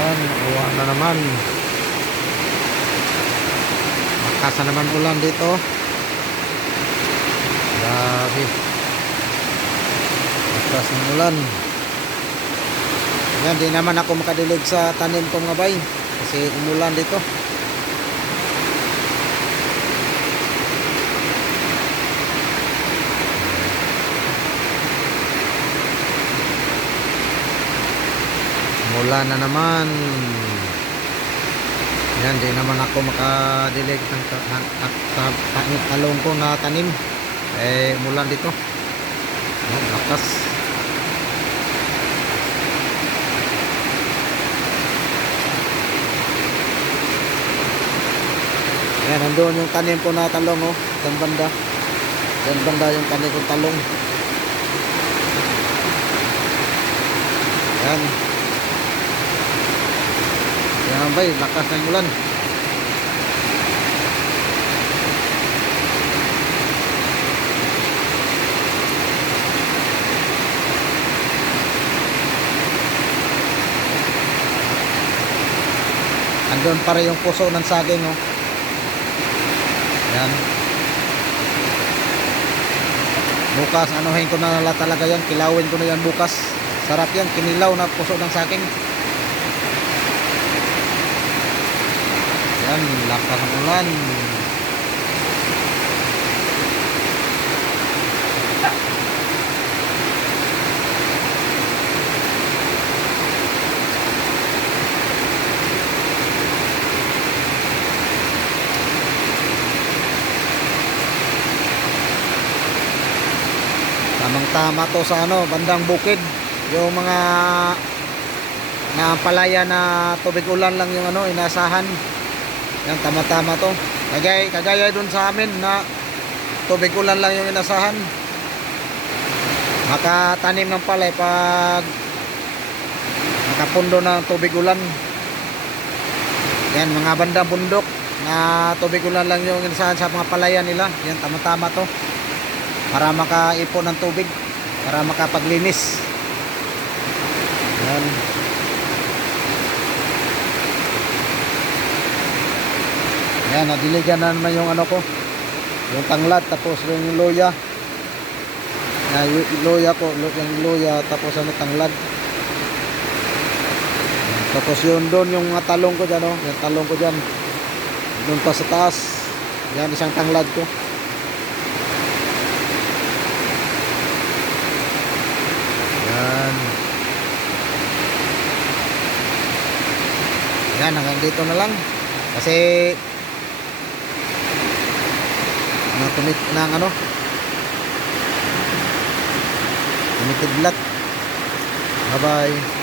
Yan, uwa na naman. Lakas na naman ulan dito. Grabe. Lakas ng ulan. Yan, di naman ako makadilig sa tanim ko mga bay. Kasi umulan dito. Umulan na naman. Yan, di naman ako makadilig ng talong ko na tanim. Umulan dito. Yan, lakas. Yan, nandun yung tanim ko na talong, oh. Diyan banda. Diyan banda yung tanim ko talong. Yan. Yan bay, lakas ng ulan. Andun pa rin yung puso ng saging, oh. Yan. Bukas anuhin ko na talaga yan, kilawin ko na yan bukas. Sarap yan, kinilaw na puso ng saging. Yan, lakas ng ulan. Tamang-tama to sa bandang bukid. Yung mga palaya na tubig ulan lang yung inasahan. Yan, tama-tama to. Kagaya dun sa amin na tubig ulan lang yung inasahan. Makatanim ng palay pag nakapundo ng tubig ulan. Yan, mga bandang bundok na tubig ulan lang yung inasahan sa mga palaya nila. Yan, tama-tama to. Para makaipon ng tubig, para makapaglinis. Yan. Yan, nadiligan na naman yung yung tanglad, tapos yung luya. Yung luya ko, yung luya, tapos tanglad. Tapos yun doon yung talong ko dyan, yung talong ko dyan. Doon pa sa taas. Yan, isang tanglad ko. Yan, hanggang dito na lang. Kasi tumitidlat. Bye bye.